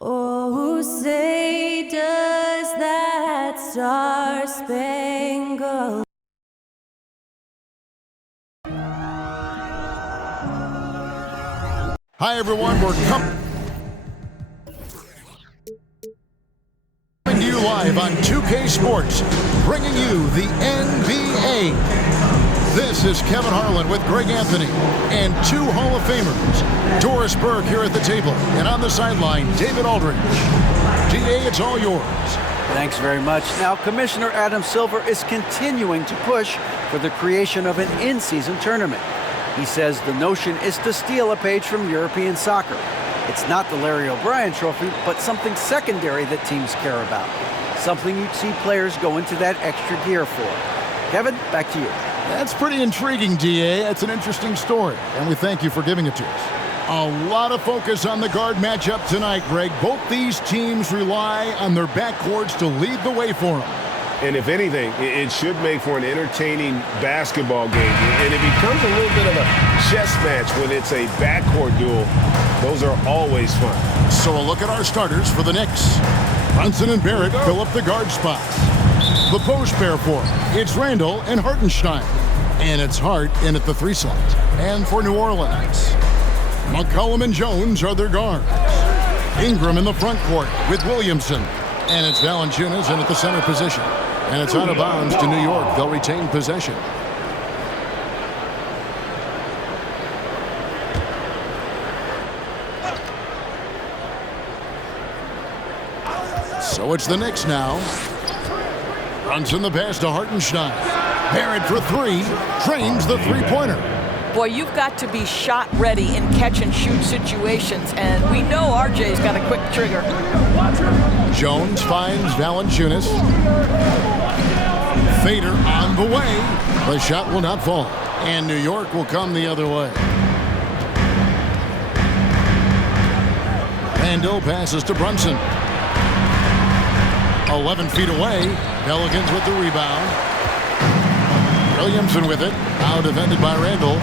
Oh, say does that star-spangled Hi, everyone. We're coming to you live on 2K Sports, bringing you the NBA. This is Kevin Harlan with Greg Anthony and two Hall of Famers, Doris Burke here at the table, and on the sideline, David Aldridge. DA, it's all yours. Thanks very much. Now, Commissioner Adam Silver is continuing to push for the creation of an in-season tournament. He says the notion is to steal a page from European soccer. It's not the Larry O'Brien Trophy, but something secondary that teams care about. Something you'd see players go into that extra gear for. Kevin, back to you. That's pretty intriguing, DA. That's an interesting story, and we thank you for giving it to us. A lot of focus on the guard matchup tonight, Greg. Both these teams rely on their backcourts to lead the way for them. And if anything, it should make for an entertaining basketball game. And it becomes a little bit of a chess match when it's a backcourt duel. Those are always fun. So a look at our starters for the Knicks. Brunson and Barrett fill up the guard spots. The post pair for them, it's Randall and Hartenstein. And it's Hart in at the 3 slot. And for New Orleans, McCollum and Jones are their guards. Ingram in the front court with Williamson. And it's Valanciunas in at the center position. And it's out of bounds to New York. They'll retain possession. So it's the Knicks now. Brunson the pass to Hartenstein. Barrett for 3. Drains the three-pointer. Boy, you've got to be shot ready in catch-and-shoot situations, and we know RJ's got a quick trigger. Jones finds Valanciunas. Fader on the way. The shot will not fall, and New York will come the other way. Randall passes to Brunson. 11 feet away. Pelicans with the rebound. Williamson with it. Now defended by Randall.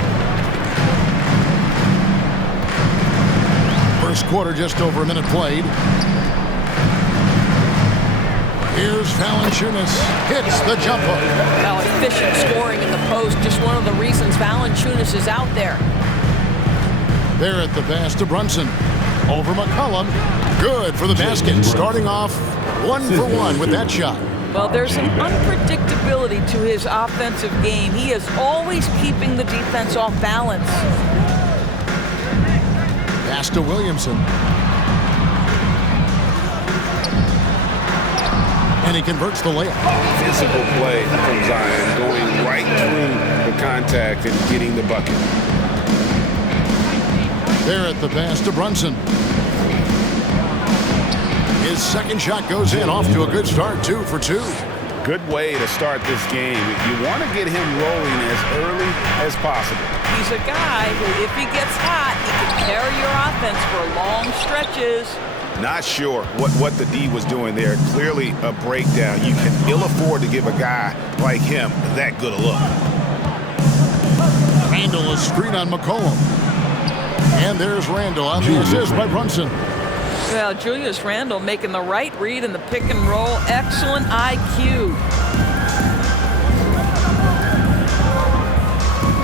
First quarter, just over a minute played. Here's Valanciunas. Hits the jump hook. Now efficient scoring in the post, just one of the reasons Valanciunas is out there. Barrett the pass to Brunson. Over McCollum. Good for the basket. Starting off 1 for 1 with that shot. Well, there's an unpredictability to his offensive game. He is always keeping the defense off balance. Pass to Williamson. And he converts the layup. Physical play from Zion, going right through the contact and getting the bucket. Barrett the pass to Brunson. His second shot goes in, off to a good start, 2 for 2. Good way to start this game. You want to get him rolling as early as possible. He's a guy who, if he gets hot, he can carry your offense for long stretches. Not sure what the D was doing there. Clearly a breakdown. You can ill afford to give a guy like him that good a look. Randall is screen on McCollum. And there's Randall on the assist by Brunson. Well, Julius Randle making the right read in the pick and roll. Excellent IQ.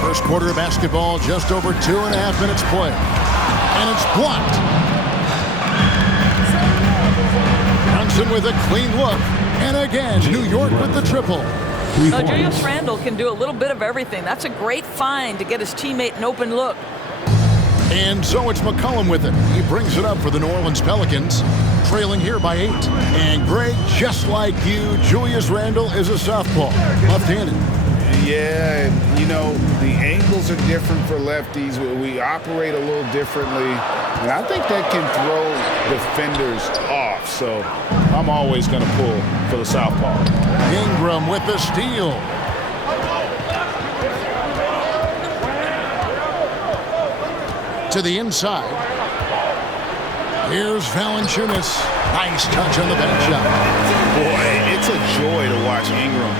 First quarter of basketball, just over 2.5 minutes play. And it's blocked. Brunson with a clean look. And again, New York with the triple. Julius Randle can do a little bit of everything. That's a great find to get his teammate an open look. And so it's McCollum with it. He brings it up for the New Orleans Pelicans, trailing here by 8. And Greg, just like you, Julius Randle is a southpaw, left-handed. Yeah, and you know, the angles are different for lefties. We operate a little differently. And I think that can throw defenders off. So I'm always going to pull for the southpaw. Ingram with the steal. To the inside. Here's Valanciunas. Nice touch on the back shot. Boy, it's a joy to watch Ingram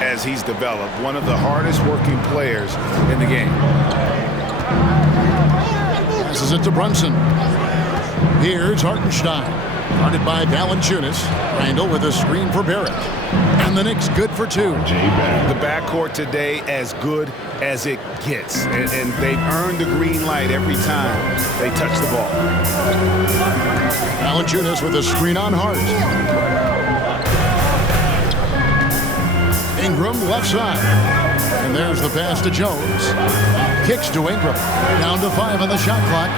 as he's developed. One of the hardest working players in the game. Passes it to Brunson. Here's Hartenstein. Guarded by Valanciunas. Randall with a screen for Barrett. And the Knicks good for 2. The backcourt today as good as it gets. And they've earned the green light every time they touch the ball. Valanciunas with a screen on Hart. Ingram left side. And there's the pass to Jones. Kicks to Ingram. Down to 5 on the shot clock.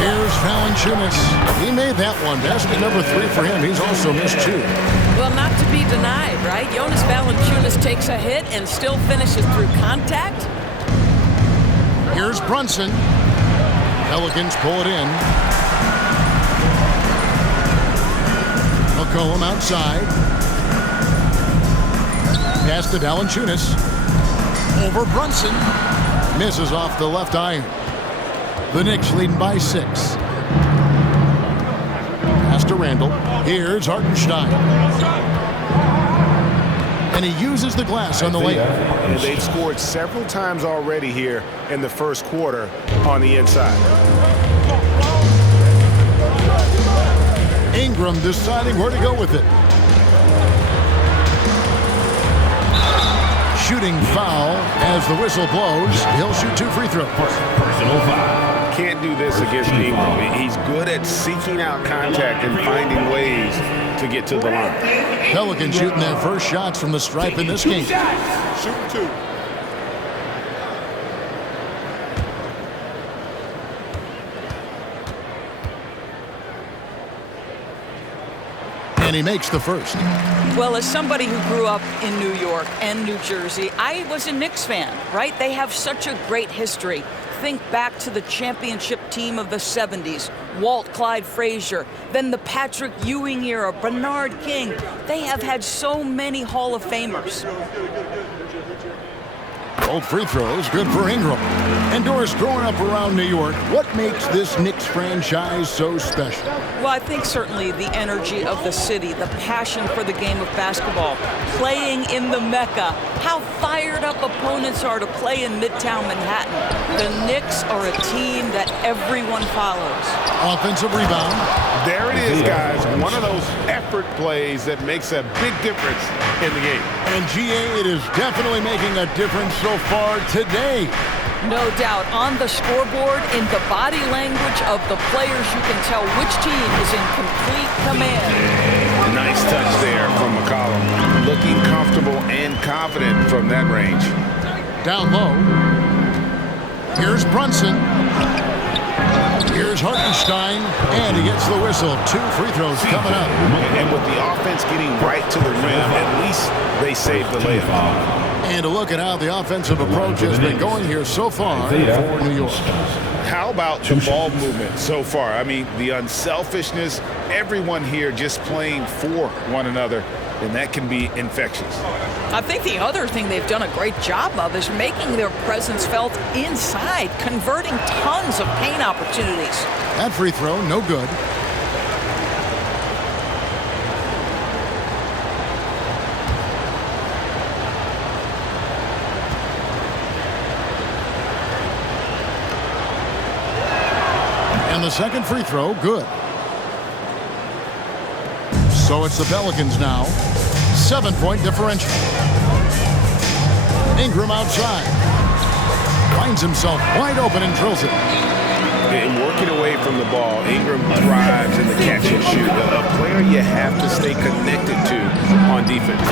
Here's Valanciunas. He made that one. Basket number 3 for him. He's also missed 2. Well, not to be denied, right? Jonas Valanciunas takes a hit and still finishes through contact. Here's Brunson. Pelicans pull it in. McCollum outside. Pass to Valanciunas. Over Brunson. Misses off the left iron. The Knicks leading by 6. Pass to Randall. Here's Hartenstein. And he uses the glass on the layup. And they've scored several times already here in the first quarter on the inside. Ingram deciding where to go with it. Shooting foul as the whistle blows. He'll shoot 2 free throws. Personal foul. Can't do this against Ingram. He's good at seeking out contact and finding ways to get to the line. Pelicans shooting their first shots from the stripe in this game. Shoot 2. And he makes the first. Well, as somebody who grew up in New York and New Jersey, I was a Knicks fan, right? They have such a great history. Think back to the championship team of the 70s, Walt Clyde Frazier, then the Patrick Ewing era, Bernard King. They have had so many Hall of Famers. Both free throws, good for Ingram. And Doris, growing up around New York, what makes this Knicks franchise so special? Well, I think certainly the energy of the city, the passion for the game of basketball, playing in the Mecca, how fired up opponents are to play in Midtown Manhattan. The Knicks are a team that everyone follows. Offensive rebound. There it is, guys. One of those effort plays that makes a big difference in the game. And GA, it is definitely making a difference so far today. No doubt. On the scoreboard, in the body language of the players, you can tell which team is in complete command. Nice touch there from McCollum. Looking comfortable and confident from that range. Down low. Here's Brunson. Here's Hartenstein, and he gets the whistle. 2 free throws coming up. And with the offense getting right to the rim, at least they saved the layup. And a look at how the offensive approach has been going here so far for New York. How about the ball movement so far? I mean, the unselfishness, everyone here just playing for one another, and that can be infectious. I think the other thing they've done a great job of is making their presence felt inside, converting tons of paint opportunities. That free throw, no good. And the second free throw, good. So it's the Pelicans now. 7-point differential. Ingram outside. Finds himself wide open and drills it. And working away from the ball, Ingram thrives in the catch and shoot. A player you have to stay connected to on defense.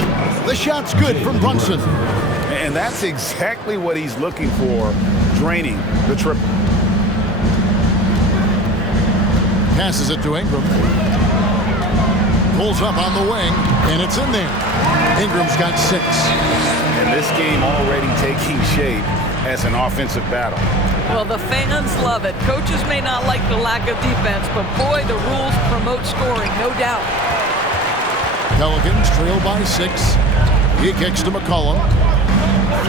The shot's good from Brunson. And that's exactly what he's looking for, draining the triple. Passes it to Ingram. Pulls up on the wing, and it's in there. Ingram's got 6. And this game already taking shape as an offensive battle. Well, the fans love it. Coaches may not like the lack of defense, but boy, the rules promote scoring, no doubt. Pelicans trail by 6. He kicks to McCollum.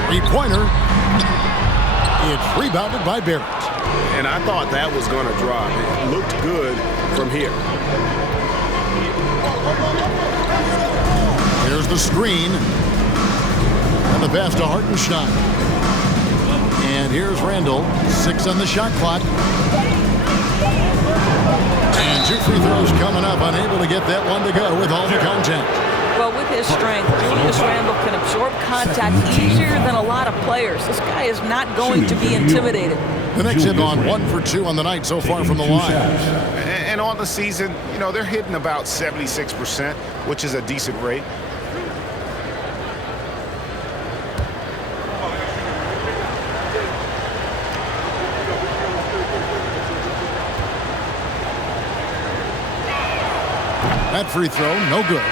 3-pointer. It's rebounded by Barrett. And I thought that was going to drop. It looked good from here. There's the screen. And the pass to Hartenstein. And here's Randall. 6 on the shot clock. And 2 free throws coming up get that one to go with all the contact. Well, with his strength, Julius Randle can absorb contact easier than a lot of players. This guy is not going to be intimidated. The Knicks have gone 1 for 2 on the night so far from the line. And on the season, you know, they're hitting about 76%, which is a decent rate. That free throw, no good.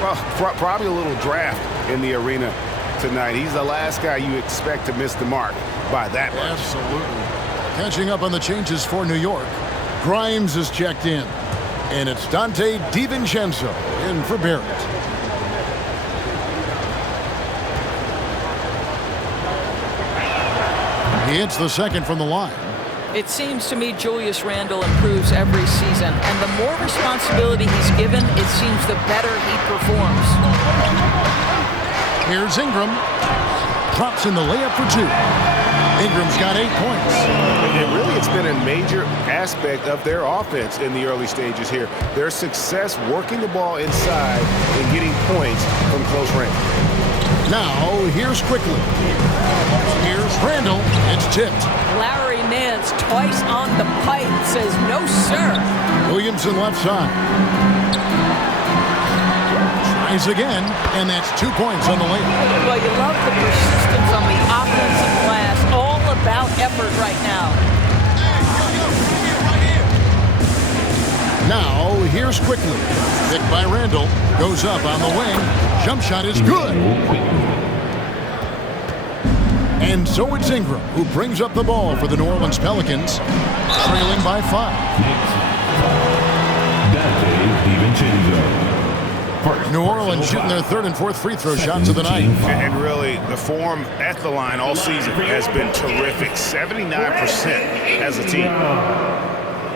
Well, probably a little draft in the arena tonight. He's the last guy you expect to miss the mark by that much. Absolutely. Catching up on the changes for New York. Grimes is checked in. And it's Dante DiVincenzo in for Barrett. He hits the second from the line. It seems to me Julius Randle improves every season, and the more responsibility he's given, it seems the better he performs. Here's Ingram. Drops in the layup for 2. Ingram's got 8 points. And really, it's been a major aspect of their offense in the early stages here. Their success working the ball inside and getting points from close range. Now, here's Quickly. Here's Randle. It's tipped. Larry Nance twice on the pipe says no, sir. Williamson left side. Tries again, and that's 2 points on the layup. Well, you love the persistence on the offensive glass. All about effort right now. Now, here's Quickly. Picked by Randle. Goes up on the wing. Jump shot is good. And so it's Ingram who brings up the ball for the New Orleans Pelicans, trailing by 5. New Orleans shooting their 3rd and 4th free throw shots of the night. And really, the form at the line all season has been terrific. 79% as a team.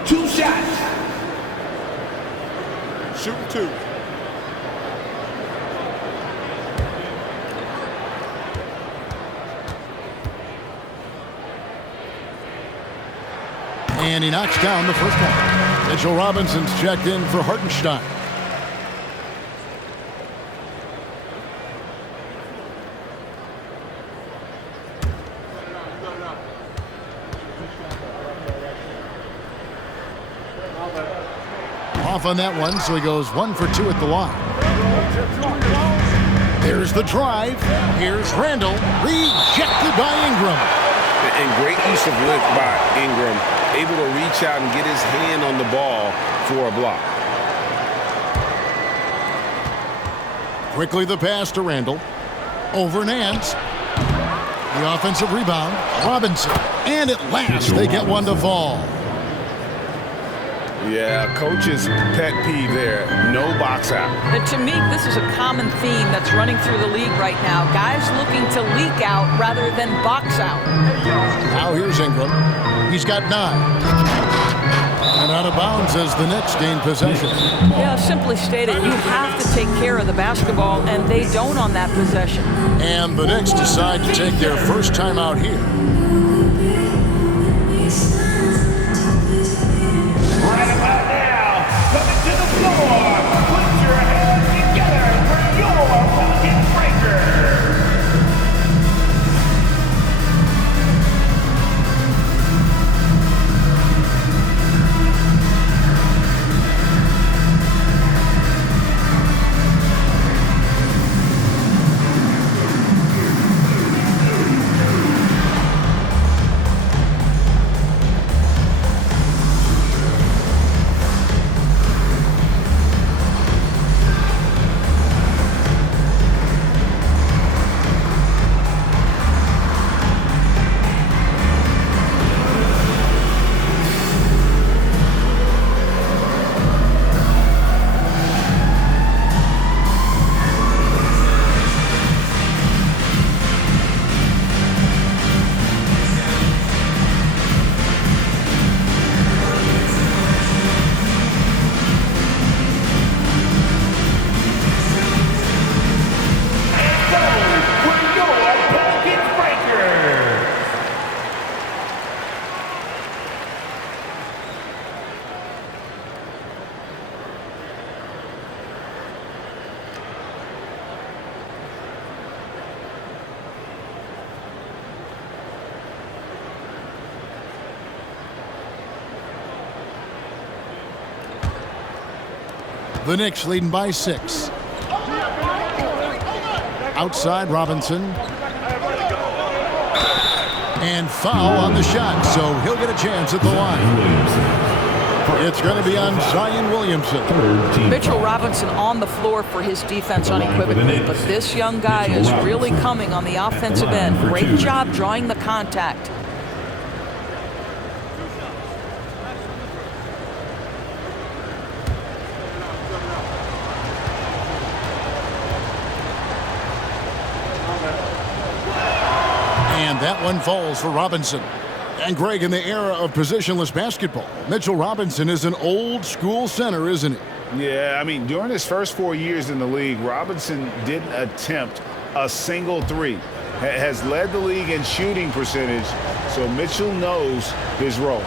2 shots. Shooting 2. And he knocks down the first one. Mitchell Robinson's checked in for Hartenstein. Off on that one, so he goes 1 for 2 at the line. There's the drive. Here's Randle. Rejected by Ingram. And great use of length by Ingram. Able to reach out and get his hand on the ball for a block. Quickly the pass to Randle. Over Nance. The offensive rebound. Robinson. And at last they get one to fall. Yeah, coach's pet peeve there. No box out. And to me, this is a common theme that's running through the league right now. Guys looking to leak out rather than box out. Now here's Ingram. He's got 9. And out of bounds as the Knicks gain possession. Yeah, simply stated, you have to take care of the basketball, and they don't on that possession. And the Knicks decide to take their first time out here. Right about now, coming to the floor. Put your hands together for your Pelican breaker. The Knicks leading by 6. Outside Robinson. And foul on the shot, so he'll get a chance at the line. It's going to be on Zion Williamson. Mitchell Robinson on the floor for his defense unequivocally, but this young guy is really coming on the offensive end. Great job drawing the contact. And that one falls for Robinson. And Greg, in the era of positionless basketball, Mitchell Robinson is an old school center, isn't he? Yeah, I mean, during his first 4 years in the league, Robinson didn't attempt a single three. Has led the league in shooting percentage, so Mitchell knows his role.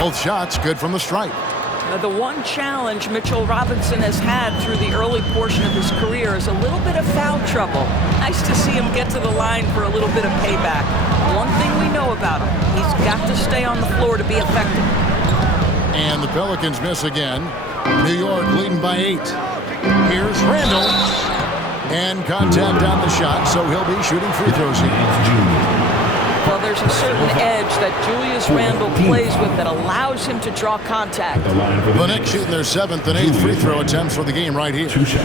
Both shots good from the stripe. Now, the one challenge Mitchell Robinson has had through the early portion of his career is a little bit of foul trouble. Nice to see him get to the line for a little bit of payback. One thing we know about him, he's got to stay on the floor to be effective. And the Pelicans miss again. New York leading by 8. Here's Randle. And contact on the shot, so he'll be shooting free throws here. Well, there's a certain edge that Julius Randle plays with that allows him to draw contact. The Knicks shooting their 7th and 8th free throw attempts for the game right here. 2 shots.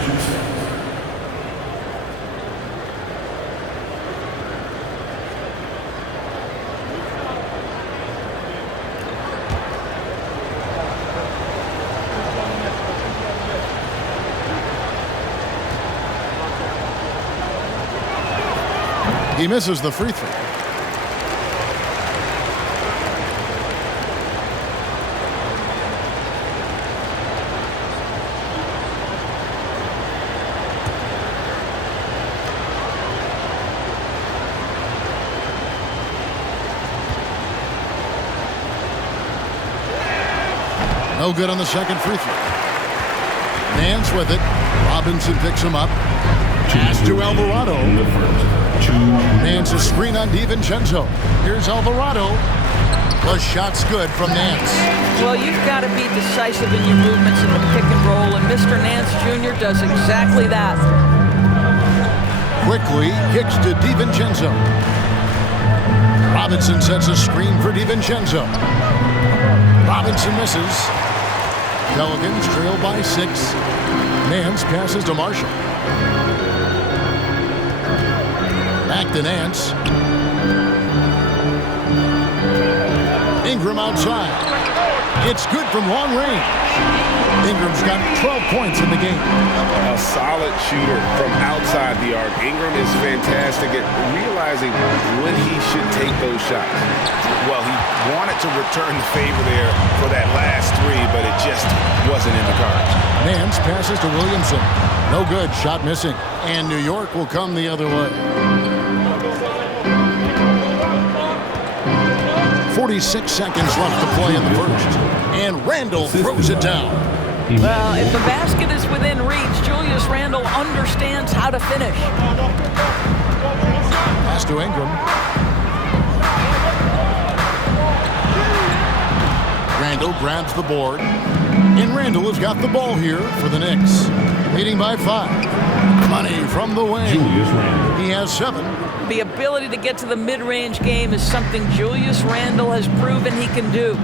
He misses the free throw. No good on the second free throw. Nance with it. Robinson picks him up. Pass to Alvarado. Nance a screen on DiVincenzo. Here's Alvarado. The shot's good from Nance. Well, you've got to be decisive in your movements in the pick and roll, and Mr. Nance Jr. does exactly that. Quickly kicks to DiVincenzo. Robinson sets a screen for DiVincenzo. Robinson misses. Pelicans trail by 6. Nance passes to Marshall. Back to Nance. Ingram outside. It's good from long range. Ingram's got 12 points in the game. A solid shooter from outside the arc. Ingram is fantastic at realizing when he should take those shots. Well, he wanted to return the favor there for that last 3, but it just wasn't in the cards. Nance passes to Williamson. No good. Shot missing. And New York will come the other way. 46 seconds left to play in the first. And Randle throws it down. Well, if the basket is within reach, Julius Randle understands how to finish. Pass to Ingram. Randle grabs the board. And Randle has got the ball here for the Knicks. Leading by 5. Money from the wing. Julius Randle. He has 7. The ability to get to the mid-range game is something Julius Randle has proven he can do.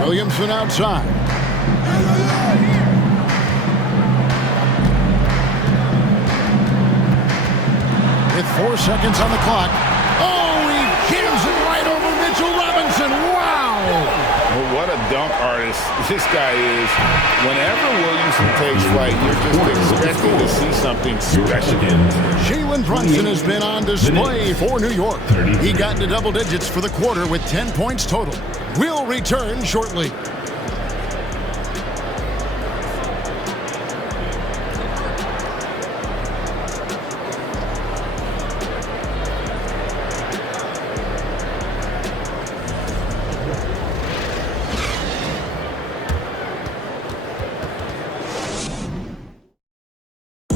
Williamson outside. With 4 seconds on the clock. Oh, he jams it right over Mitchell Robinson. Wow! Well, what a dunk artist this guy is. Whenever Williamson takes flight, you're just expecting to see something special. Jalen Brunson has been on display for New York. He got into double digits for the quarter with 10 points total. We'll return shortly.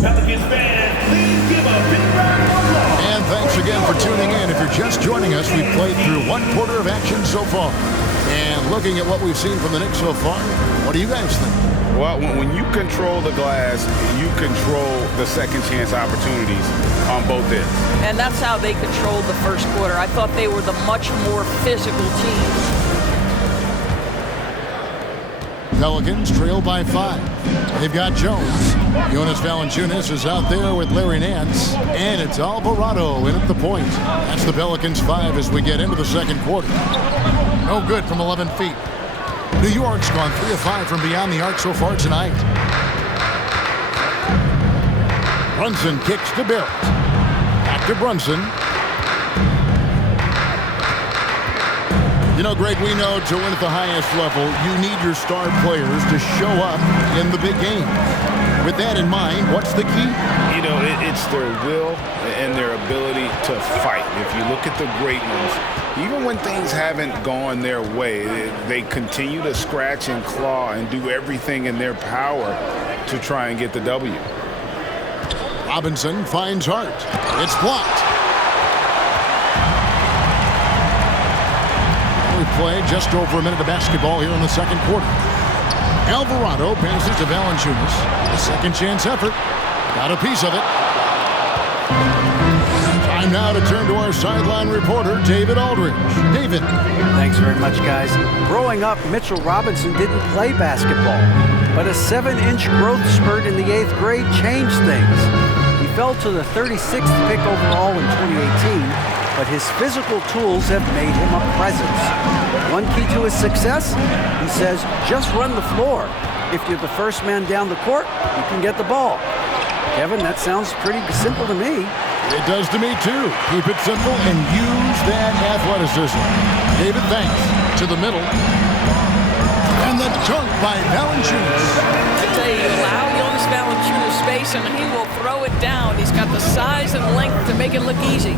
Pelicans fans, please give a big round of applause. And thanks again for tuning in. If you're you're just joining us, we've played through one quarter of action so far. And looking at what we've seen from the Knicks so far, what do you guys think? Well, when you control the glass, you control the second chance opportunities on both ends. And that's how they controlled the first quarter. I thought they were the much more physical team. Pelicans trail by 5. They've got Jones. Jonas Valanciunas is out there with Larry Nance. And it's Alvarado in at the point. That's the Pelicans 5 as we get into the second quarter. No good from 11 feet. New York's gone 3 of 5 from beyond the arc so far tonight. Brunson kicks to Barrett. Back to Brunson. You know, Greg, we know to win at the highest level, you need your star players to show up in the big game. With that in mind, what's the key? You know, it's their will and their ability to fight. If you look at the great ones, even when things haven't gone their way, they continue to scratch and claw and do everything in their power to try and get the W. Robinson finds Hart. It's blocked. We played just over a minute of basketball here in the second quarter. Alvarado passes to Valanciunas. A second chance effort. Got a piece of it. Time now to turn to our sideline reporter, David Aldridge. David. Thanks very much, guys. Growing up, Mitchell Robinson didn't play basketball, but a 7-inch growth spurt in the 8th grade changed things. He fell to the 36th pick overall in 2018, but his physical tools have made him a presence. One key to his success, he says, just run the floor. If you're the first man down the court, you can get the ball. Kevin, that sounds pretty simple to me. It does to me, too. Keep it simple and use that athleticism. David, thanks. To the middle. And the dunk by Valanciunas. I tell you, you allow Jonas Valanciunas space and he will throw it down. He's got the size and length to make it look easy.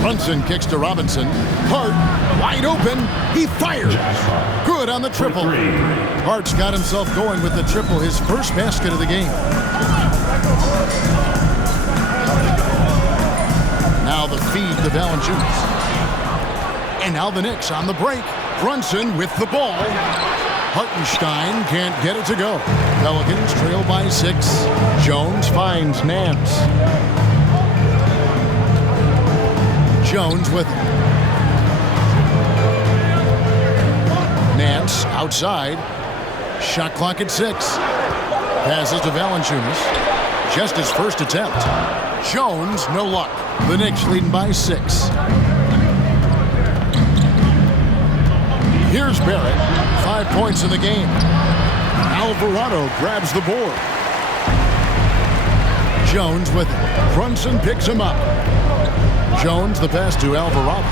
Brunson kicks to Robinson. Hart, wide open. He fires. Good on the triple. Hart's got himself going with the triple, his first basket of the game. Now the feed to Valanciunas. And now the Knicks on the break. Brunson with the ball. Hartenstein can't get it to go. Pelicans trail by 6. Jones finds Nance. Jones with it. Nance outside. Shot clock at 6. Passes to Valanciunas. Just his first attempt. Jones, no luck. The Knicks leading by 6. Here's Barrett. 5 points in the game. Alvarado grabs the board. Jones with it. Brunson picks him up. Jones, the pass to Alvarado.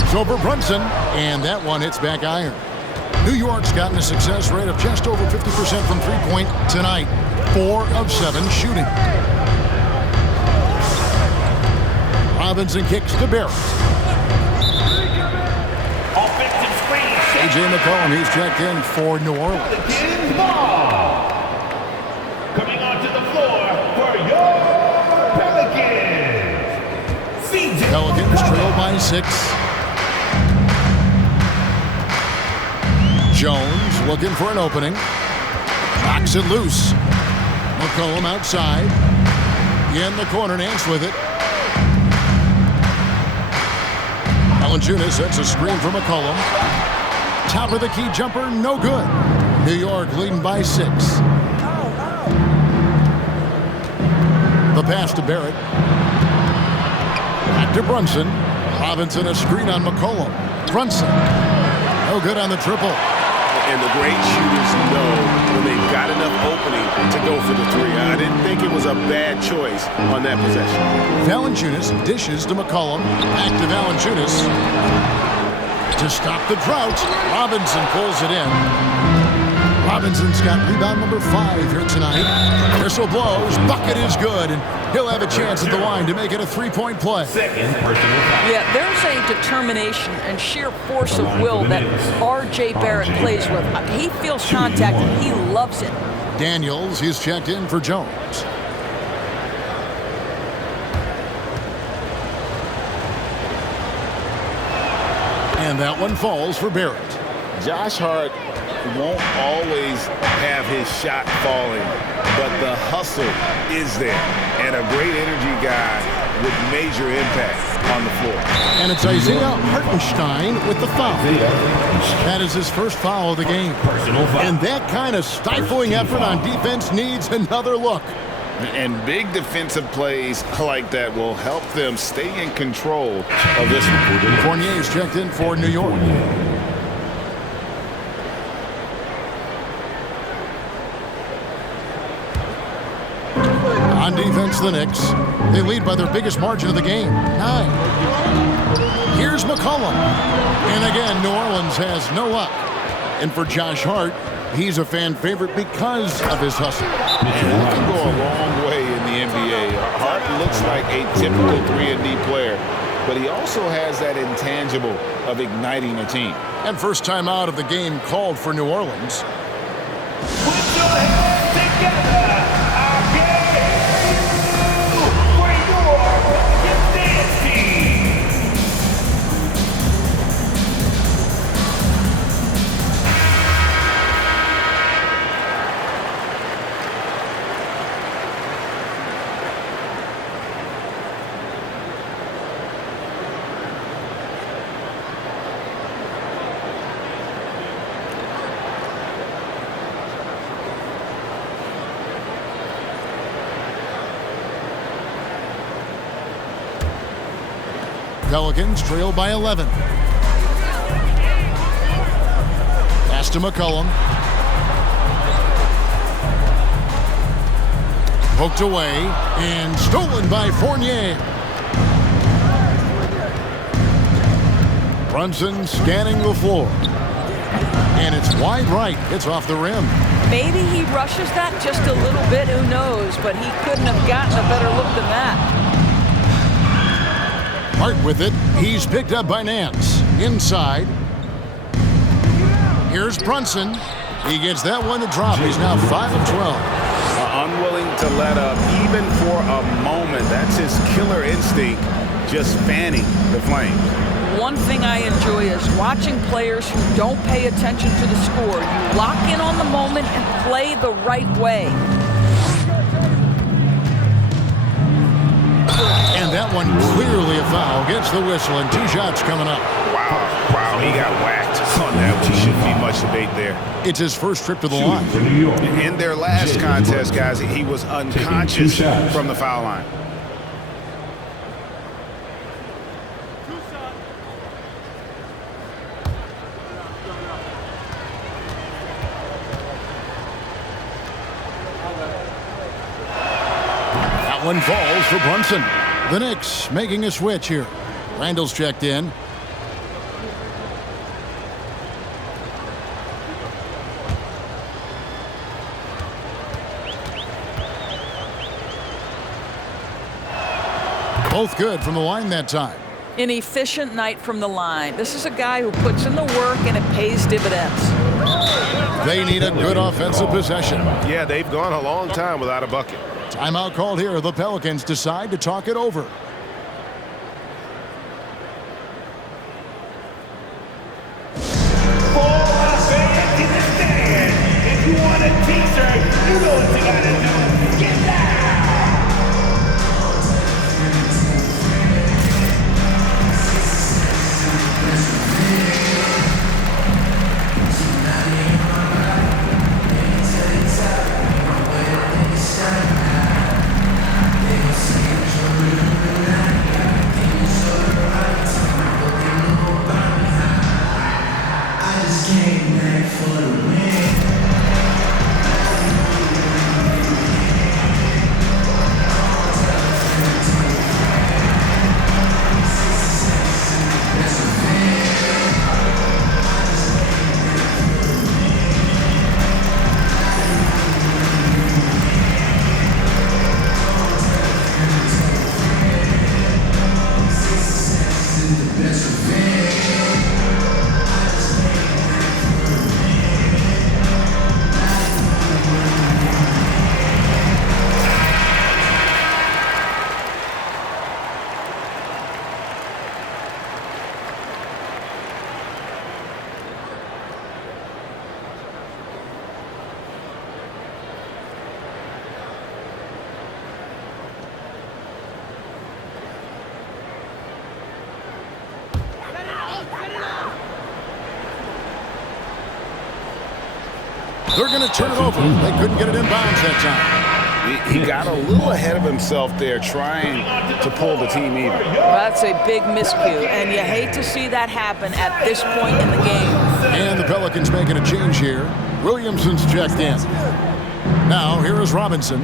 Shoots over Brunson, and that one hits back iron. New York's gotten a success rate of just over 50% from three-point tonight. 4 of 7 shooting. Robinson kicks to Barrett. Offensive screen. A.J. McCollum, he's checked in for New Orleans. Pelicans ball. Coming onto the floor for your Pelicans. CJ. Pelicans trail by 6. Jones looking for an opening. Knocks it loose. McCollum outside. In the corner, Nance with it. Valanciunas sets a screen for McCollum. Top of the key jumper, no good. New York leading by 6. The pass to Barrett. Back to Brunson. Robinson a screen on McCollum. Brunson. No good on the triple. And the great shooters know when they've got enough opening to go for the 3. I didn't think it was a bad choice on that possession. Valanciunas dishes to McCollum. Back to Valanciunas. To stop the drought, Robinson pulls it in. Robinson's got rebound number 5 here tonight. Whistle blows, bucket is good, and he'll have a chance at the line to make it a 3-point play. Yeah, there's a determination and sheer force of will that R.J. Barrett plays with. He feels contact and he loves it. Daniels, he's checked in for Jones. And that one falls for Barrett. Josh Hart won't always have his shot falling, but the hustle is there. And a great energy guy with major impact on the floor. And it's Isaiah Hartenstein with the foul. That is his first foul of the game. And that kind of stifling effort on defense needs another look. And big defensive plays like that will help them stay in control of this one. Fournier's checked in for New York. On defense, the Knicks. They lead by their biggest margin of the game, 9. Here's McCollum. And again, New Orleans has no luck. And for Josh Hart, he's a fan favorite because of his hustle. And he can go a long way in the NBA. Hart looks like a typical 3-and-D player, but he also has that intangible of igniting a team. And first time out of the game called for New Orleans. Put your hands together. I dare you for your dance team. Pelicans trail by 11. Pass to McCollum. Poked away and stolen by Fournier. Brunson scanning the floor. And it's wide right. It's off the rim. Maybe he rushes that just a little bit, who knows, but he couldn't have gotten a better look than that. Hart with it. He's picked up by Nance. Inside. Here's Brunson. He gets that one to drop. He's now 5 of 12. Unwilling to let up even for a moment. That's his killer instinct, just fanning the flame. One thing I enjoy is watching players who don't pay attention to the score. You lock in on the moment and play the right way. And that one clearly a foul. Gets the whistle, and 2 shots coming up. Wow, he got whacked on that one. Shouldn't be much debate there. It's his first trip to the line. In their last contest, guys, he was unconscious from the foul line. That one falls for Brunson. The Knicks making a switch here. Randall's checked in. Both good from the line that time. An efficient night from the line. This is a guy who puts in the work and it pays dividends. They need a good offensive possession. Yeah, they've gone a long time without a bucket. Timeout called here. The Pelicans decide to talk it over. Fans in the stand. If you want a t-shirt, you know what you gotta do. Get down. They're going to turn it over. They couldn't get it in bounds that time. He got a little ahead of himself there trying to pull the team even. That's a big miscue, and you hate to see that happen at this point in the game. And the Pelicans making a change here. Williamson's checked in. Now, here is Robinson.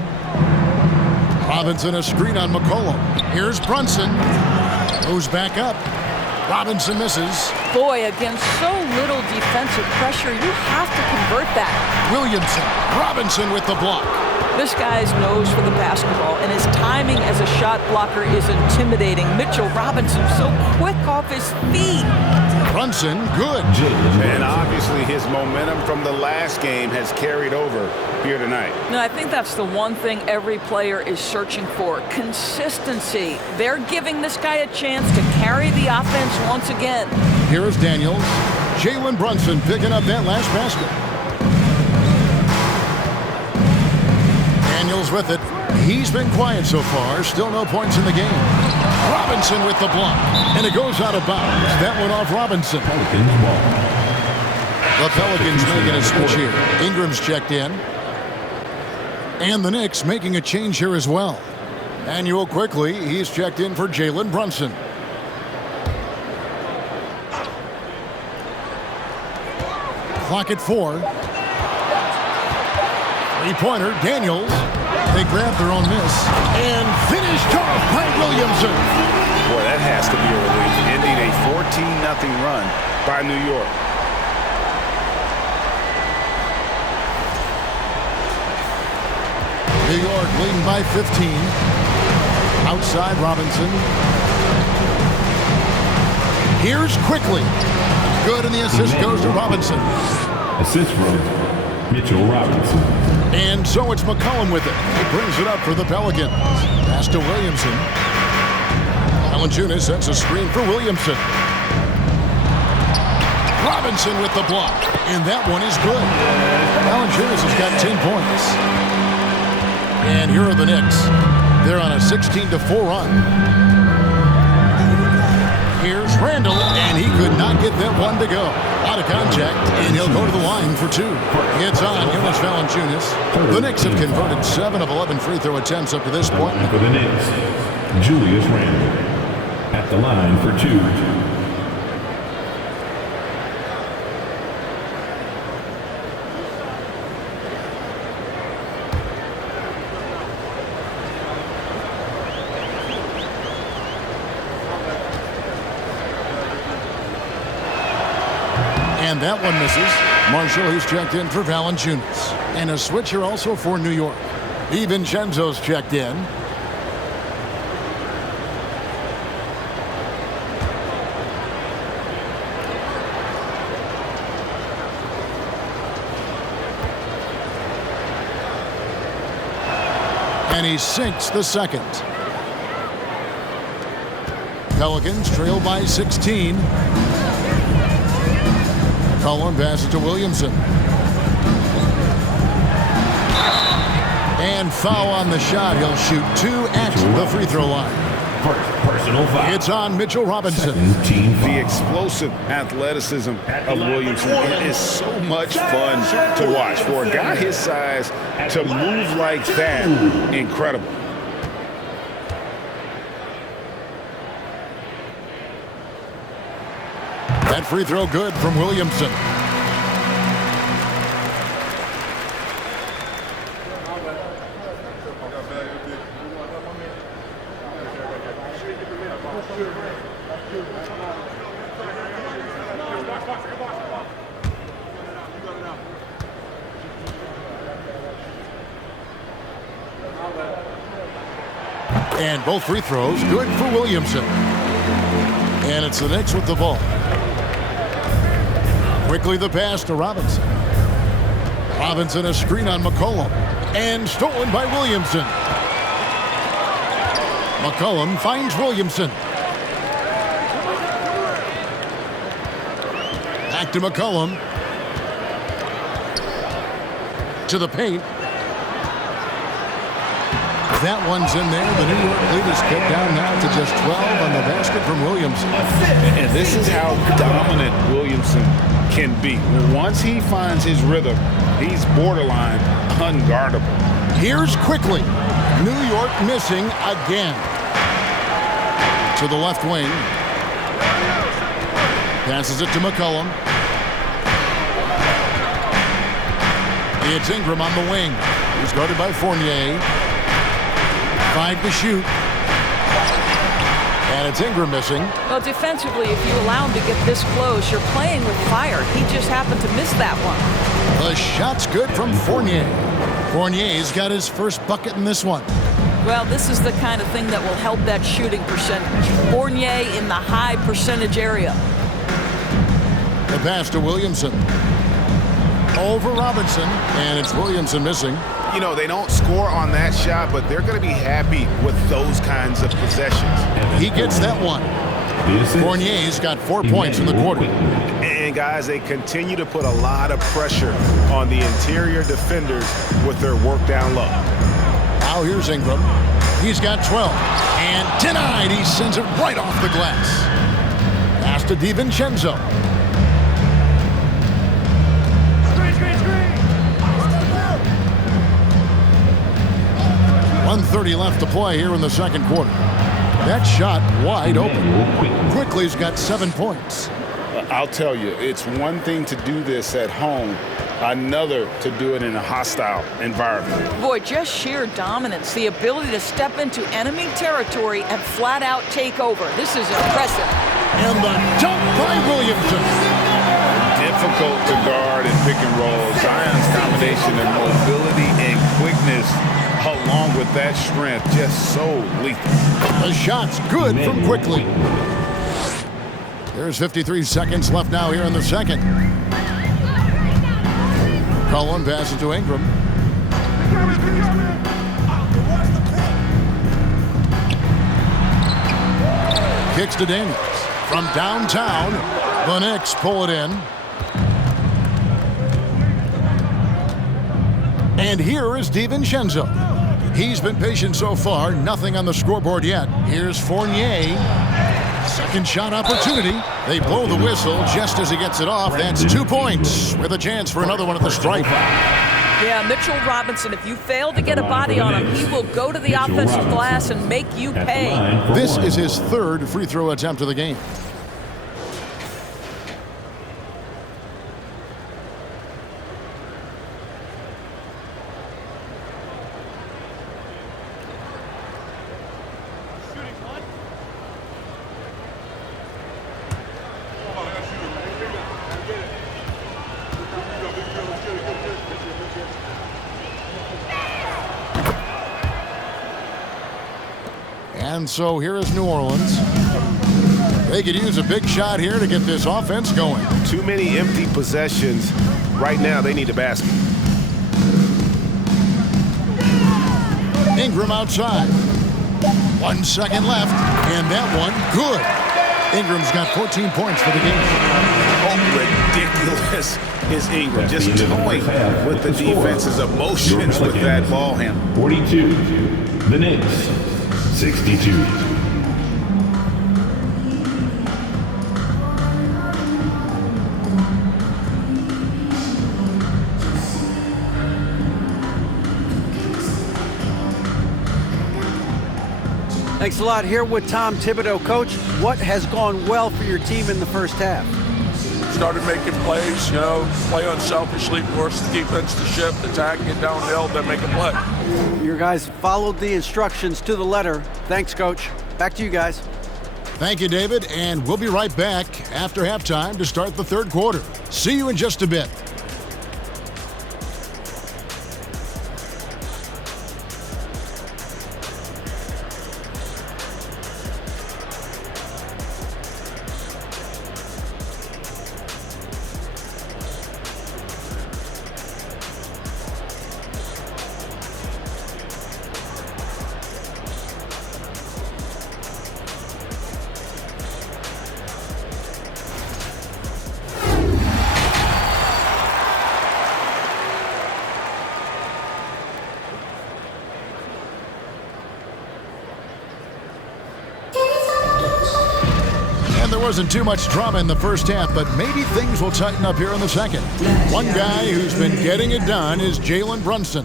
Robinson a screen on McCollum. Here's Brunson. Moves back up. Robinson misses. Boy, against so little defensive pressure, you have to convert that. Williamson. Robinson with the block. This guy's nose for the basketball, and his timing as a shot blocker is intimidating. Mitchell Robinson so quick off his feet. Brunson, good. And obviously his momentum from the last game has carried over here tonight. No, I think that's the one thing every player is searching for, consistency. They're giving this guy a chance to carry the offense once again. Here is Daniels. Jalen Brunson picking up that last basket. Daniels with it. He's been quiet so far. Still no points in the game. Robinson with the block. And it goes out of bounds. That one off Robinson. The Pelicans making a switch here. Ingram's checked in. And the Knicks making a change here as well. Manuel quickly. He's checked in for Jalen Brunson. Clock at 4. Three-pointer, Daniels. They grab their own miss. And finished off by Williamson. Boy, that has to be a relief. Ending a 14-0 run by New York. New York leading by 15. Outside Robinson. Here's quickly. Good, and the assist goes to Robinson. Assist from Mitchell Robinson. And so it's McCollum with it. He brings it up for the Pelicans. Pass to Williamson. Valanciunas sets a screen for Williamson. Robinson with the block. And that one is good. Valanciunas has got 10 points. And here are the Knicks. They're on a 16-4 run. Here's Randall, and he could not get that one to go. Out of contact, and he'll go to the line for 2. It's on Jonas Valanciunas. The Knicks have converted 7 of 11 free throw attempts up to this point. For the Knicks, Julius Randle at the line for 2. And that one misses. Marshall, he's checked in for Valanciunas. And a switch here also for New York. DiVincenzo's checked in. And he sinks the second. Pelicans trail by 16. Cullen passes to Williamson. And foul on the shot. He'll shoot 2 at the free throw line. Personal foul. It's on Mitchell Robinson. The explosive athleticism of Williamson. It is so much fun to watch. For a guy his size to move like that, incredible. That free throw good from Williamson. And both free throws good for Williamson. And it's the Knicks with the ball. Quickly the pass to Robinson. Robinson a screen on McCollum. And stolen by Williamson. McCollum finds Williamson. Back to McCollum. To the paint. That one's in there. The New York lead is cut down now to just 12 on the basket from Williamson. And this is how dominant Williamson can be. Once he finds his rhythm, he's borderline unguardable. Here's quickly. New York missing again. To the left wing. Passes it to McCollum. It's Ingram on the wing. He's guarded by Fournier. 5 to shoot. And it's Ingram missing. Well, defensively, if you allow him to get this close, you're playing with fire. He just happened to miss that one. The shot's good from Fournier. Fournier's got his first bucket in this one. Well, this is the kind of thing that will help that shooting percentage. Fournier in the high percentage area. The pass to Williamson. Over Robinson, and it's Williamson missing. You know, they don't score on that shot, but they're going to be happy with those kinds of possessions. He gets that one. Fournier's got 4 points in the quarter. And guys, they continue to put a lot of pressure on the interior defenders with their work down low. Now here's Ingram. He's got 12. And denied. He sends it right off the glass. Pass to DiVincenzo. 1:30 left to play here in the second quarter. That shot wide open. Quickly's got 7 points. I'll tell you, it's one thing to do this at home, another to do it in a hostile environment. Boy, just sheer dominance, the ability to step into enemy territory and flat out take over. This is impressive. And the dunk by Williamson. Difficult to guard and pick and roll. Zion's combination of mobility and quickness along with that strength, just so lethal. The shot's good from Quickly. There's 53 seconds left now here in the second. Cullen passes to Ingram. Kicks to Daniels. From downtown, the Knicks pull it in. And here is DiVincenzo. He's been patient so far, nothing on the scoreboard yet. Here's Fournier. Second shot opportunity. They blow the whistle just as he gets it off. That's 2 points with a chance for another one at the stripe. Yeah, Mitchell Robinson, if you fail to get a body on him, he will go to the offensive glass and make you pay. This is his third free throw attempt of the game. And so here is New Orleans. They could use a big shot here to get this offense going. Too many empty possessions. Right now, they need a basket. Ingram outside. 1 second left, and that one good. Ingram's got 14 points for the game. Oh, ridiculous is Ingram. Just toying with the defense's emotions with that ball handle. 42. The Knicks. 62. Thanks a lot. Here with Tom Thibodeau. Coach, what has gone well for your team in the first half? Started making plays, play unselfishly, force the defense to shift, attack, get downhill, then make a play. Your guys followed the instructions to the letter. Thanks, Coach. Back to you guys. Thank you, David, and we'll be right back after halftime to start the third quarter. See you in just a bit. Wasn't too much drama in the first half, but maybe things will tighten up here in the second. One guy who's been getting it done is Jalen Brunson.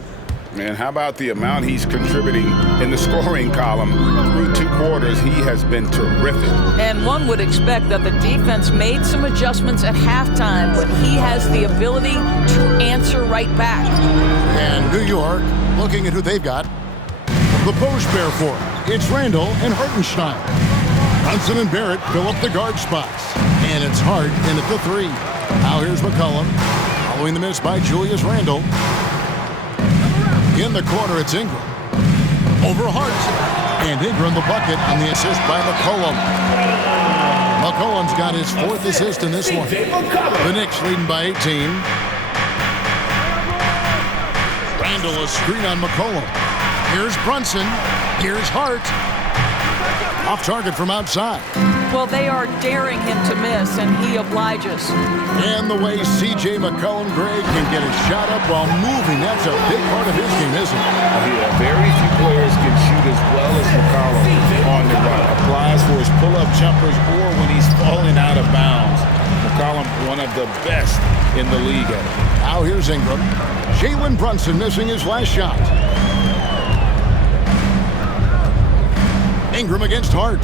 Man, how about the amount he's contributing in the scoring column? Through 2 quarters, he has been terrific. And one would expect that the defense made some adjustments at halftime, but he has the ability to answer right back. And New York, looking at who they've got. The post pair for it. It's Randall and Hartenstein. Brunson and Barrett fill up the guard spots. And it's Hart in at the 3. Now here's McCollum, following the miss by Julius Randle. In the corner, it's Ingram. Over Hart. And Ingram the bucket on the assist by McCollum. McCollum's got his 4th assist in this one. The Knicks leading by 18. Randle a screen on McCollum. Here's Brunson. Here's Hart. Off target from outside. Well, they are daring him to miss, and he obliges. And the way C.J. McCollum, Greg, can get his shot up while moving, that's a big part of his game, isn't it? Yeah, very few players can shoot as well as McCollum on the run. Applies for his pull-up jumpers or when he's falling out of bounds. McCollum, one of the best in the league at it. Now here's Ingram. Jalen Brunson missing his last shot. Ingram against Hart.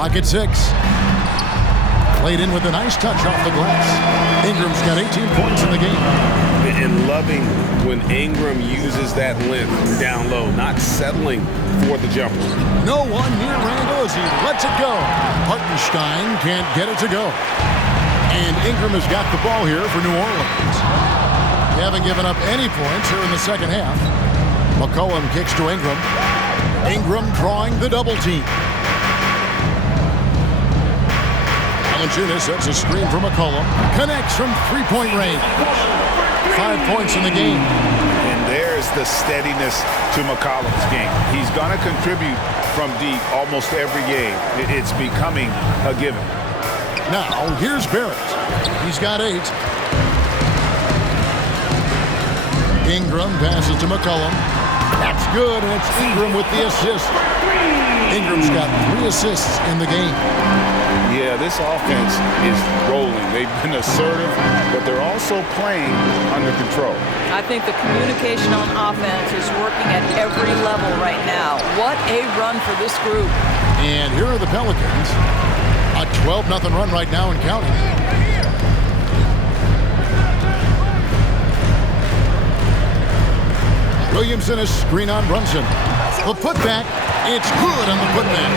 Clock at 6. Played in with a nice touch off the glass. Ingram's got 18 points in the game. And loving when Ingram uses that length down low, not settling for the jumper. No one near Randall as he lets it go. Hartenstein can't get it to go. And Ingram has got the ball here for New Orleans. They haven't given up any points here in the second half. McCollum kicks to Ingram. Ingram drawing the double team. Valanciunas sets a screen for McCollum. Connects from 3-point range. 5 points in the game. And there's the steadiness to McCollum's game. He's going to contribute from deep almost every game. It's becoming a given. Now, here's Barrett. He's got 8. Ingram passes to McCollum. That's good, and it's Ingram with the assist. Ingram's got 3 assists in the game. Yeah, this offense is rolling. They've been assertive, but they're also playing under control. I think the communication on offense is working at every level right now. What a run for this group. And here are the Pelicans. A 12-0 run right now and counting. Williamson a screen on Brunson. The putback, it's good on the putback.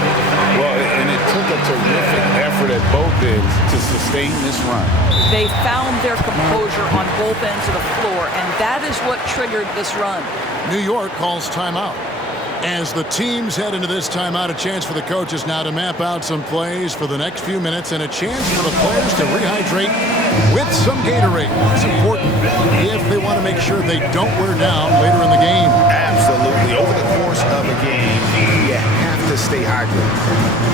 Well, and it took a terrific effort at both ends to sustain this run. They found their composure on both ends of the floor, and that is what triggered this run. New York calls timeout. As the teams head into this timeout, a chance for the coaches now to map out some plays for the next few minutes and a chance for the players to rehydrate with some Gatorade. It's important if they want to make sure they don't wear down later in the game. Absolutely. Over the course of a game, you have to stay hydrated.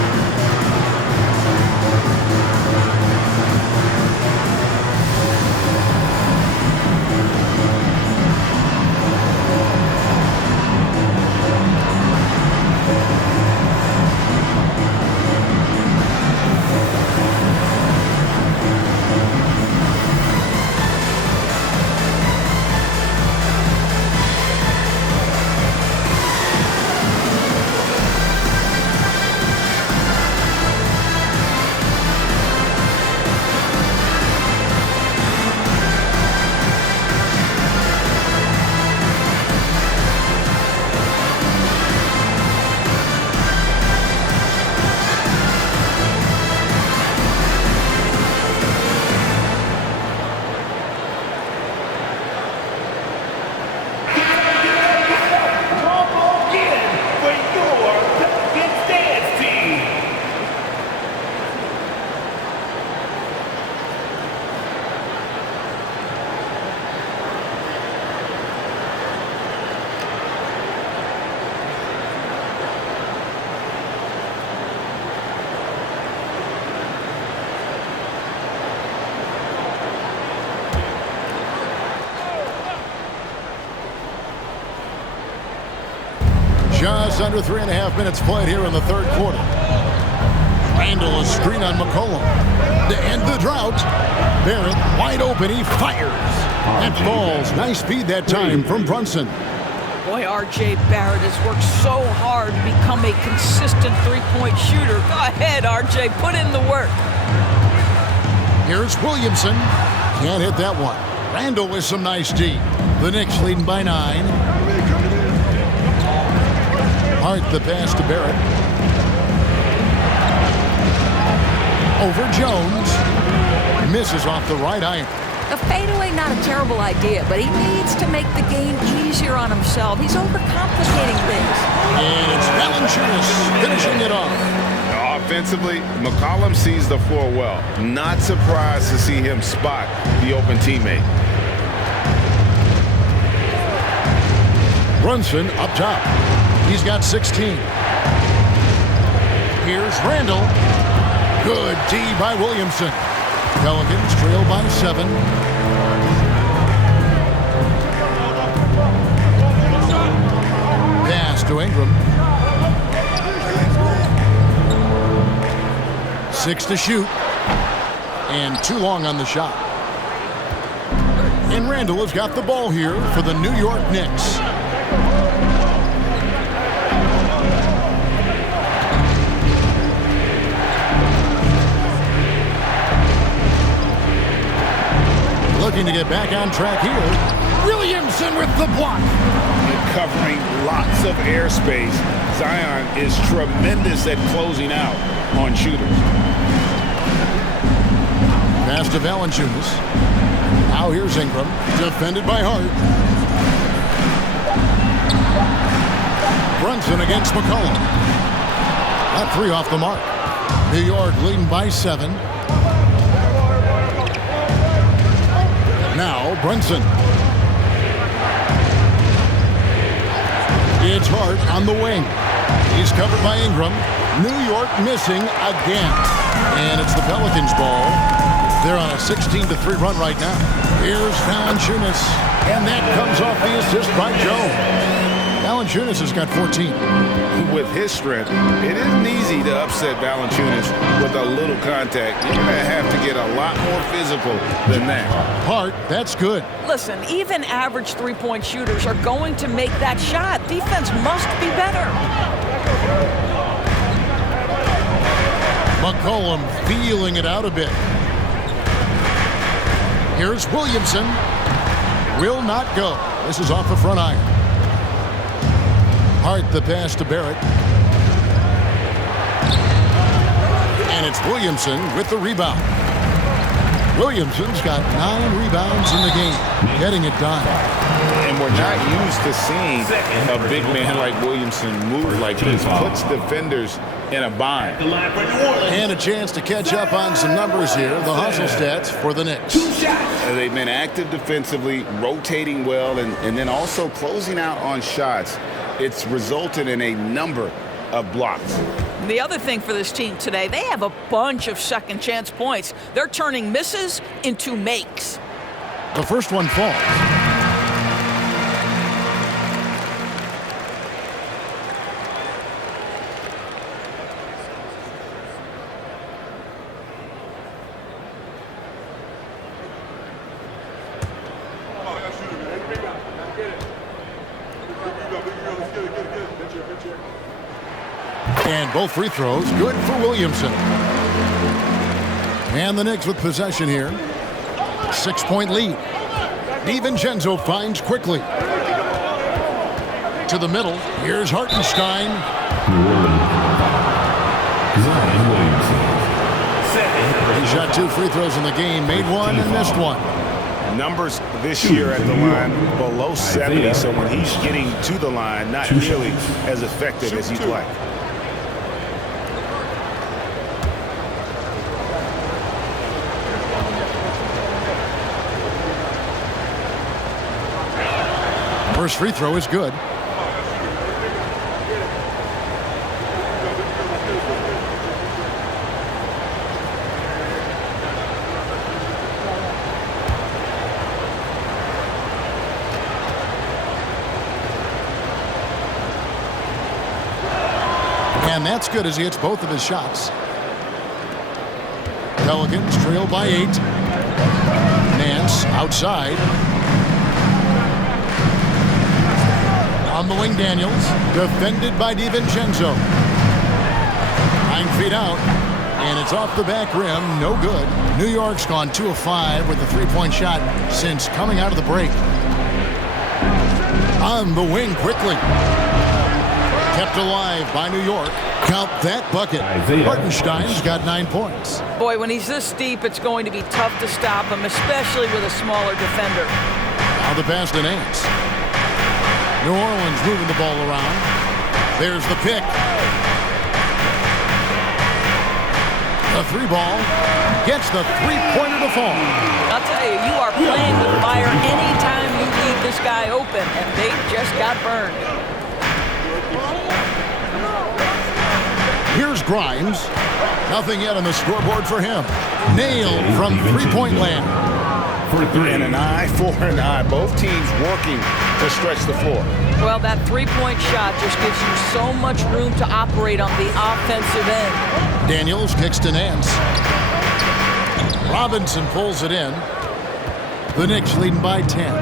Just under 3.5 minutes played here in the third quarter. Randall a screen on McCollum. To end the drought, Barrett wide open. He fires. That falls. Nice speed that time from Brunson. Boy, R.J. Barrett has worked so hard to become a consistent three-point shooter. Go ahead, R.J., put in the work. Here's Williamson. Can't hit that one. Randall with some nice D. The Knicks leading by 9. Hart the pass to Barrett. Over Jones. Misses off the right iron. A fadeaway, not a terrible idea, but he needs to make the game easier on himself. He's overcomplicating things. And it's Valanciunas finishing it off. Offensively, McCollum sees the floor well. Not surprised to see him spot the open teammate. Brunson up top. He's got 16. Here's Randall. Good D by Williamson. Pelicans trail by 7. Pass to Ingram. 6 to shoot. And too long on the shot. And Randall has got the ball here for the New York Knicks. Looking to get back on track here. Williamson with the block. And covering lots of airspace. Zion is tremendous at closing out on shooters. Pass to Valanciunas. Now here's Ingram. Defended by Hart. Brunson against McCollum. That 3 off the mark. New York leading by 7. Now Brunson. It's Hart on the wing. He's covered by Ingram. New York missing again. And it's the Pelicans ball. They're on a 16-3 run right now. Here's Valanciunas. And that comes off the assist by Jones. Valanciunas has got 14. With his strength, it isn't easy to upset Valanciunas with a little contact. You're going to have to get a lot more physical than that. Hart, that's good. Listen, even average three-point shooters are going to make that shot. Defense must be better. McCollum feeling it out a bit. Here's Williamson. Will not go. This is off the front iron. Hart the pass to Barrett. And it's Williamson with the rebound. Williamson's got 9 rebounds in the game, getting it done. And we're not used to seeing a big man like Williamson move like this. Puts defenders in a bind. And a chance to catch up on some numbers here. The hustle stats for the Knicks. They've been active defensively, rotating well, and then also closing out on shots. It's resulted in a number of blocks. The other thing for this team today, they have a bunch of second chance points. They're turning misses into makes. The first one falls. And both free throws good for Williamson. And the Knicks with possession here. 6-point lead. DiVincenzo finds quickly. To the middle. Here's Hartenstein. He shot 2 free throws in the game. Made 1 and missed 1. Numbers this year at the line below 70, so when he's getting to the line, not nearly as effective as he'd like. First free throw is good. And that's good as he hits both of his shots. Pelicans trail by 8. Nance outside. On the wing, Daniels. Defended by DiVincenzo. 9 feet out. And it's off the back rim. No good. New York's gone 2 of 5 with a three-point shot since coming out of the break. On the wing quickly. Kept alive by New York. Count that bucket. Hartenstein's got 9 points. Boy, when he's this deep, it's going to be tough to stop him, especially with a smaller defender. Now the pass to Nance. New Orleans moving the ball around. There's the pick. The 3 ball gets the 3-pointer to fall. I'll tell you, you are playing with fire anytime you leave this guy open, and they just got burned. Here's Grimes. Nothing yet on the scoreboard for him. Nailed from three-point land. For 3. And an eye for an eye. Both teams working to stretch the floor. Well, that three-point shot just gives you so much room to operate on the offensive end. Daniels kicks to Nance. Robinson pulls it in. The Knicks leading by 10.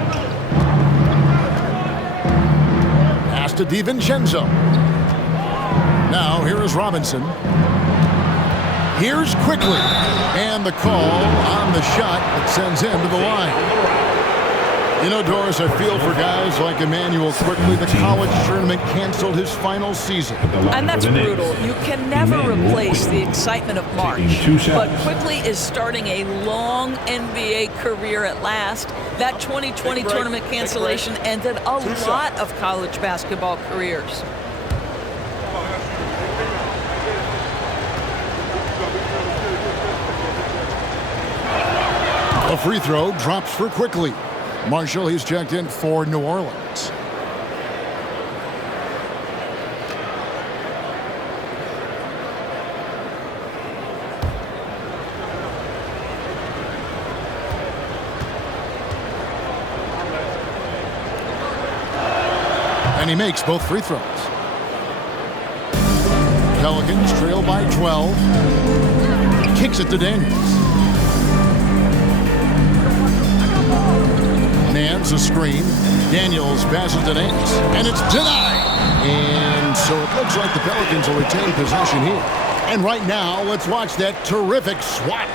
Pass to DiVincenzo. Now, here is Robinson. Here's Quickly. And the call on the shot that sends him to the line. You know, Doris, I feel for guys like Emmanuel Quickly. The college tournament canceled his final season. And that's brutal. You can never replace the excitement of March. But Quickly is starting a long NBA career at last. That 2020 tournament cancellation ended a lot of college basketball careers. A free throw drops for Quickly. Marshall, he's checked in for New Orleans. And he makes both free throws. Pelicans trail by 12. Kicks it to Daniels. Nance, a screen. Daniels passes to Nance, and it's denied. And so it looks like the Pelicans will retain possession here. And right now, let's watch that terrific swat.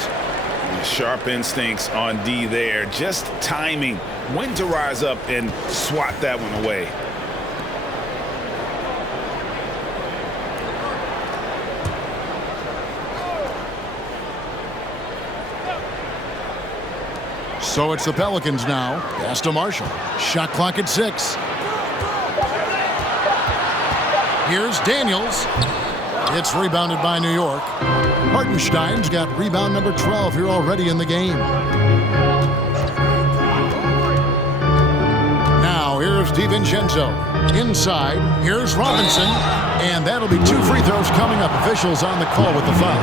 Sharp instincts on D there. Just timing when to rise up and swat that one away. So it's the Pelicans now. Pass to Marshall. Shot clock at 6. Here's Daniels. It's rebounded by New York. Hartenstein's got rebound number 12 here already in the game. Now here's DiVincenzo. Inside. Here's Robinson. And that'll be 2 free throws coming up. Officials on the call with the foul.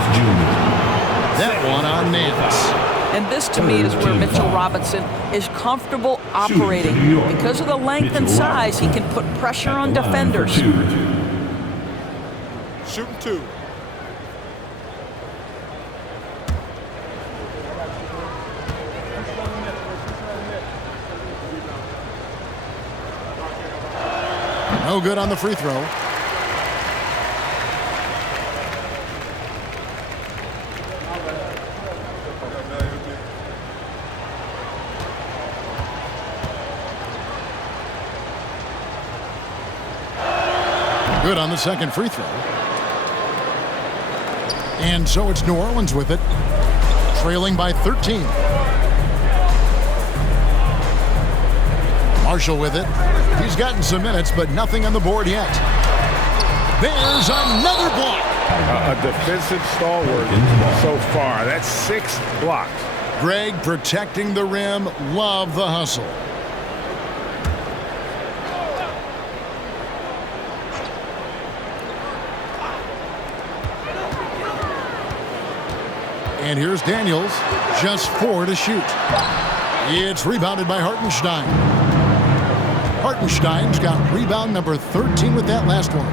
That one on Nance. And this, to me, is where Mitchell Robinson is comfortable operating. Because of the length and size, he can put pressure on defenders. Shooting 2. No good on the free throw. Good on the second free throw. And so it's New Orleans with it, trailing by 13. Marshall with it. He's gotten some minutes, but nothing on the board yet. There's another block. A defensive stalwart so far. That's 6 blocks. Greg protecting the rim. Love the hustle. And here's Daniels, just 4 to shoot. It's rebounded by Hartenstein. Hartenstein's got rebound number 13 with that last one.